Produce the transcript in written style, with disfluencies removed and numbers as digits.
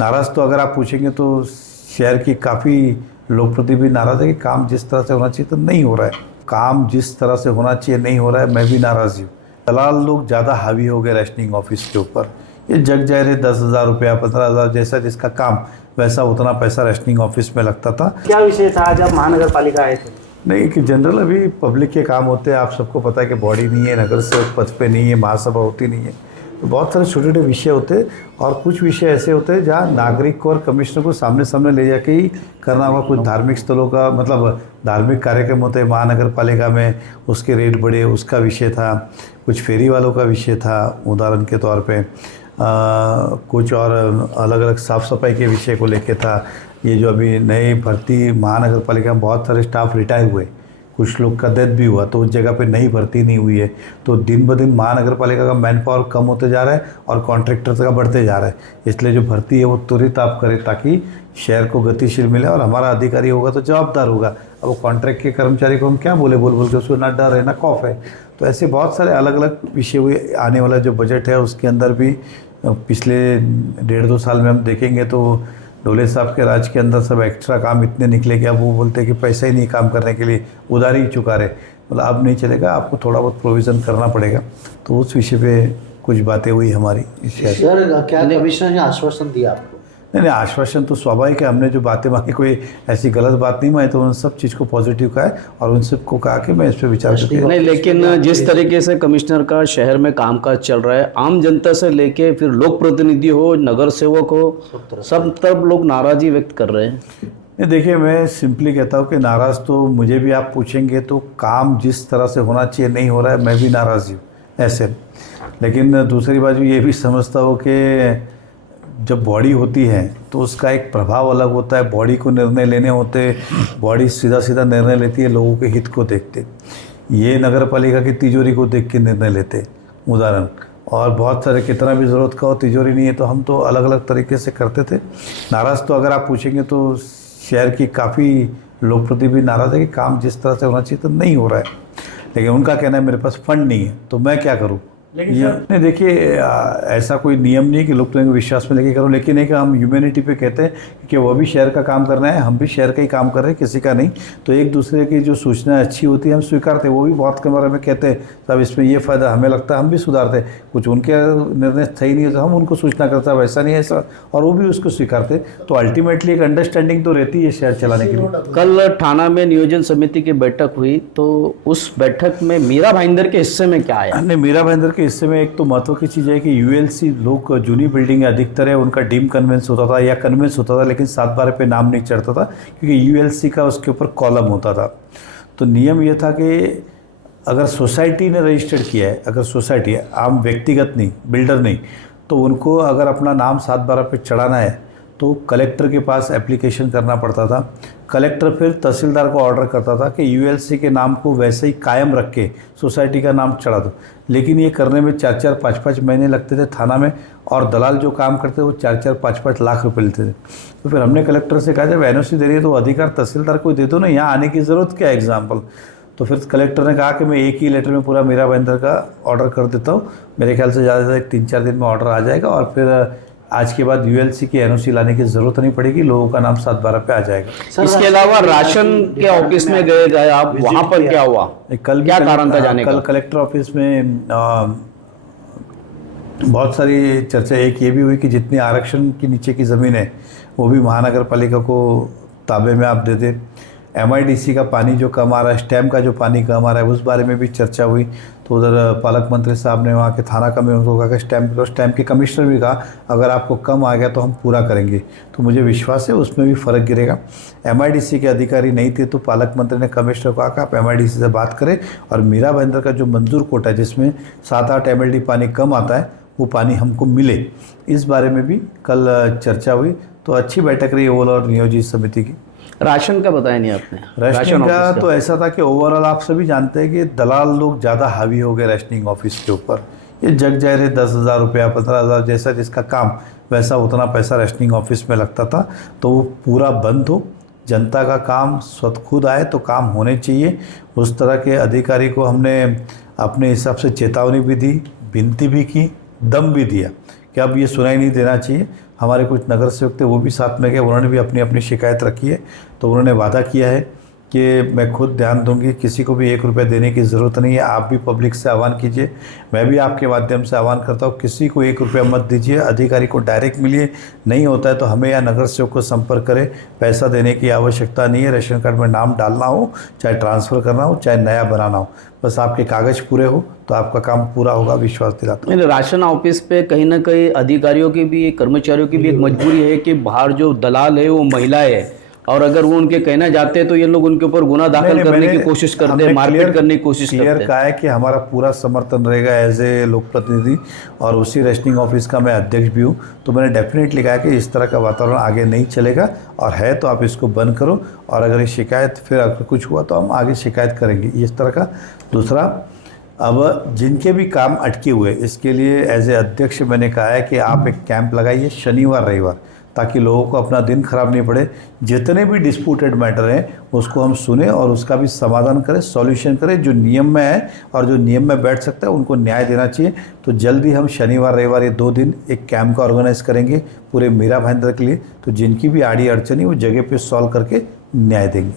नाराज़ तो अगर आप पूछेंगे तो शहर की काफ़ी लोक प्रतिनिधि नाराज़ है कि काम जिस तरह से होना चाहिए तो नहीं हो रहा है। काम जिस तरह से होना चाहिए नहीं हो रहा है, मैं भी नाराज़ हूँ। दलाल लोग ज़्यादा हावी हो गए रैशनिंग ऑफिस के ऊपर। ये जग जाहिर है 10,000 रुपया 15,000 जैसा जिसका काम वैसा उतना पैसा रैशनिंग ऑफिस में लगता था। क्या विषय था आज आप महानगर पालिका आए थे? नहीं कि जनरल अभी पब्लिक के काम होते हैं, आप सबको पता है कि बॉडी नहीं है, नगर सेवक पद पे नहीं है, महासभा होती नहीं है, तो बहुत सारे छोटे छोटे विषय होते हैं और कुछ विषय ऐसे होते हैं जहाँ नागरिक को और कमिश्नर को सामने सामने ले जाके ही करना होगा। कुछ धार्मिक स्थलों का मतलब धार्मिक कार्यक्रम होते हैं महानगर पालिका में, उसके रेट बढ़े उसका विषय था। कुछ फेरी वालों का विषय था उदाहरण के तौर पे, कुछ और अलग अलग साफ़ सफाई के विषय को लेके था। ये जो अभी नई भर्ती महानगर पालिका में बहुत सारे स्टाफ रिटायर हुए, कुछ लोग का डेथ भी हुआ, तो उस जगह पे नई भर्ती नहीं हुई है, तो दिन ब दिन महानगर पालिका का मैन पावर कम होते जा रहा है और कॉन्ट्रैक्टर्स का बढ़ते जा रहा है। इसलिए जो भर्ती है वो त्वरित आप करें ताकि शहर को गतिशील मिले और हमारा अधिकारी होगा तो जवाबदार होगा। अब वो कॉन्ट्रैक्ट के कर्मचारी को हम क्या बोले, बोल बोल के उसको ना डर है ना खौफ है। तो ऐसे बहुत सारे अलग अलग विषय हुए। आने वाला जो बजट है उसके अंदर भी पिछले 1.5-2 साल में हम देखेंगे तो डोले साहब के राज के अंदर सब एक्स्ट्रा काम इतने निकले कि अब वो बोलते हैं कि पैसा ही नहीं काम करने के लिए, उधारी ही चुका रहे। मतलब अब नहीं चलेगा, आपको थोड़ा बहुत प्रोविज़न करना पड़ेगा। तो उस विषय पे कुछ बातें हुई हमारी इस शहर। सर क्या कमिश्नर ने आश्वासन दिया आपको? नहीं आश्वासन तो स्वाभाविक है, हमने जो बातें मांगी कोई ऐसी गलत बात नहीं मांगी, तो उन सब चीज़ को पॉजिटिव कहा है और उन सबको कहा कि मैं इस पर विचार करूँगा। नहीं, लेकिन जिस तरीके से कमिश्नर का शहर में कामकाज चल रहा है, आम जनता से लेके फिर लोक प्रतिनिधि हो, नगर सेवक हो, सब तरफ लोग नाराज़गी व्यक्त कर रहे हैं। नहीं देखिए, मैं सिंपली कहता हूँ कि नाराज़ तो मुझे भी आप पूछेंगे तो काम जिस तरह से होना चाहिए नहीं हो रहा है, मैं भी नाराज़ हूँ ऐसे। लेकिन दूसरी बाजू ये भी समझता हूँ कि जब बॉडी होती है तो उसका एक प्रभाव अलग होता है। बॉडी को निर्णय लेने होते, बॉडी सीधा सीधा निर्णय लेती है लोगों के हित को देखते। ये नगर पालिका की तिजोरी को देख के निर्णय लेते उदाहरण, और बहुत सारे कितना भी ज़रूरत का हो तिजोरी नहीं है तो हम तो अलग अलग तरीके से करते थे। नाराज़ तो अगर आप पूछेंगे तो शहर की काफ़ी लोक प्रतिनिधि नाराज़ है कि काम जिस तरह से होना चाहिए तो नहीं हो रहा है। लेकिन उनका कहना है मेरे पास फंड नहीं है तो मैं क्या करूँ। नहीं देखिए, ऐसा कोई नियम नहीं कि लोग तो विश्वास में लेके करो, लेकिन एक हम ह्यूमैनिटी पे कहते हैं कि वह भी शहर का काम करना है, हम भी शहर का ही काम कर रहे हैं, किसी का नहीं। तो एक दूसरे की जो सूचना अच्छी होती है हम स्वीकारते हैं। वो भी बहुत के बारे में कहते हैं साहब इसमें ये फ़ायदा हमें लगता है, हम भी सुधारते हैं। कुछ उनके निर्णय सही नहीं है तो हम उनको सूचना करते हैं ऐसा नहीं है ऐसा, और वो भी उसको स्वीकारते। तो अल्टीमेटली एक अंडरस्टैंडिंग तो रहती है शहर चलाने के लिए। कल थाना में नियोजन समिति की बैठक हुई, तो उस बैठक में मीरा भाईंदर के हिस्से में क्या आया? नहीं, मीरा भाईंदर के हिस्से में एक तो महत्व की चीज़ है कि यूएलसी लोग जूनी बिल्डिंग अधिकतर है उनका डीम कन्वेंस होता था या कन्वेंस होता था, लेकिन 7/12 पे नाम नहीं चढ़ता था क्योंकि यूएलसी का उसके ऊपर कॉलम होता था। तो नियम ये था कि अगर सोसाइटी ने रजिस्टर्ड किया है, अगर सोसाइटी आम व्यक्तिगत नहीं, बिल्डर नहीं, तो उनको अगर अपना नाम 7/12 पे चढ़ाना है तो कलेक्टर के पास एप्लीकेशन करना पड़ता था। कलेक्टर फिर तहसीलदार को ऑर्डर करता था कि यूएलसी के नाम को वैसे ही कायम रख के सोसाइटी का नाम चढ़ा दो। लेकिन ये करने में 4-4, 5-5 महीने लगते थे थाना में, और दलाल जो काम करते वो 4-4, 5-5 लाख रुपए लेते थे। तो फिर हमने कलेक्टर से कहा जब एनओसी दे रही है तो अधिकार तहसीलदार को दे दो ना, यहाँ आने की ज़रूरत क्या है एग्जाम्पल। तो फिर कलेक्टर ने कहा कि मैं एक ही लेटर में पूरा मीरा भाईंदर का ऑर्डर कर देता हूँ, मेरे ख्याल से ज़्यादा से ज़्यादा 3-4 दिन में ऑर्डर आ जाएगा, और फिर आज के बाद यूएलसी की एनओसी लाने की ज़रूरत नहीं पड़ेगी, लोगों का नाम 7/12 पे आ जाएगा। इसके अलावा राशन के ऑफिस में गए आप, वहाँ पर क्या हुआ? कल क्या कारण था जाने का? कल कलेक्टर ऑफिस में बहुत सारी चर्चा एक ये भी हुई कि जितनी आरक्षण की नीचे की ज़मीन है वो भी महानगर पालिका को ताबे में आप दे दें। एमआईडीसी का पानी जो कम आ रहा है, स्टैम का जो पानी कम आ रहा है, उस बारे में भी चर्चा हुई। तो उधर पालक मंत्री साहब ने वहाँ के थाना का में उनको कहा कि स्टैम्प के कमिश्नर भी कहा अगर आपको कम आ गया तो हम पूरा करेंगे। तो मुझे विश्वास है उसमें भी फ़र्क गिरेगा। एमआईडीसी के अधिकारी नहीं थे तो पालक मंत्री ने कमिश्नर को कहा कि आप एमआईडीसी से बात करें और मीरा भाईंदर का जो मंजूर कोटा है जिसमें 7-8 एमएलडी पानी कम आता है वो पानी हमको मिले, इस बारे में भी कल चर्चा हुई। तो अच्छी बैठक रही ओवरऑल और नियोजित समिति की। राशन का बताया नहीं आपने? रैशनिंग का तो ऐसा था कि ओवरऑल आप सभी जानते हैं कि दलाल लोग ज़्यादा हावी हो गए रैशनिंग ऑफिस के ऊपर। ये जग जाहिर है 10,000 रुपया 15,000 जैसा जिसका काम वैसा उतना पैसा रैशनिंग ऑफिस में लगता था। तो वो पूरा बंद हो, जनता का काम स्वतः खुद आए तो काम होने चाहिए। उस तरह के अधिकारी को हमने अपने हिसाब से चेतावनी भी दी, विनती भी की, दम भी दिया कि अब ये सुनाई नहीं देना चाहिए। हमारे कुछ नगर सेवक थे वो भी साथ में गए, उन्होंने भी अपनी अपनी शिकायत रखी है। तो उन्होंने वादा किया है कि मैं खुद ध्यान दूंगी, किसी को भी 1 रुपया देने की ज़रूरत नहीं है। आप भी पब्लिक से आह्वान कीजिए, मैं भी आपके माध्यम से आह्वान करता हूँ, किसी को 1 रुपया मत दीजिए, अधिकारी को डायरेक्ट मिलिए, नहीं होता है तो हमें या नगर सेवक को संपर्क करें। पैसा देने की आवश्यकता नहीं है, राशन कार्ड में नाम डालना हो, चाहे ट्रांसफ़र करना हो, चाहे नया बनाना हो, बस आपके कागज़ पूरे हो तो आपका काम पूरा होगा, विश्वास दिलाता हूँ। मैंने राशन ऑफिस पे कहीं ना कहीं अधिकारियों की भी, कर्मचारियों की भी एक मजबूरी है कि बाहर जो दलाल है वो महिलाएं है, और अगर वो उनके कहना जाते हैं तो ये लोग उनके ऊपर गुना दाखिल करने की कोशिश करते हैं, मारपीट करने की कोशिश करते हैं। कहा है कि हमारा पूरा समर्थन रहेगा एज ए लोक प्रतिनिधि, और उसी रजिस्ट्रिंग ऑफिस का मैं अध्यक्ष भी हूँ। तो मैंने डेफिनेटली कहा कि इस तरह का वातावरण आगे नहीं चलेगा, और है तो आप इसको बंद करो, और अगर ये शिकायत फिर अगर कुछ हुआ तो हम आगे शिकायत करेंगे इस तरह का। दूसरा, अब जिनके भी काम अटके हुए, इसके लिए एज ए अध्यक्ष मैंने कहा है कि आप एक कैंप लगाइए शनिवार रविवार, ताकि लोगों को अपना दिन खराब नहीं पड़े। जितने भी डिस्प्यूटेड मैटर हैं उसको हम सुने और उसका भी समाधान करें, सॉल्यूशन करें। जो नियम में है और जो नियम में बैठ सकता है उनको न्याय देना चाहिए। तो जल्दी हम शनिवार रविवार ये 2 दिन एक कैंप का ऑर्गेनाइज करेंगे पूरे मीरा भाईंदर के लिए। तो जिनकी भी आड़ी अड़चनी वो जगह पे सॉल्व करके न्याय देंगे।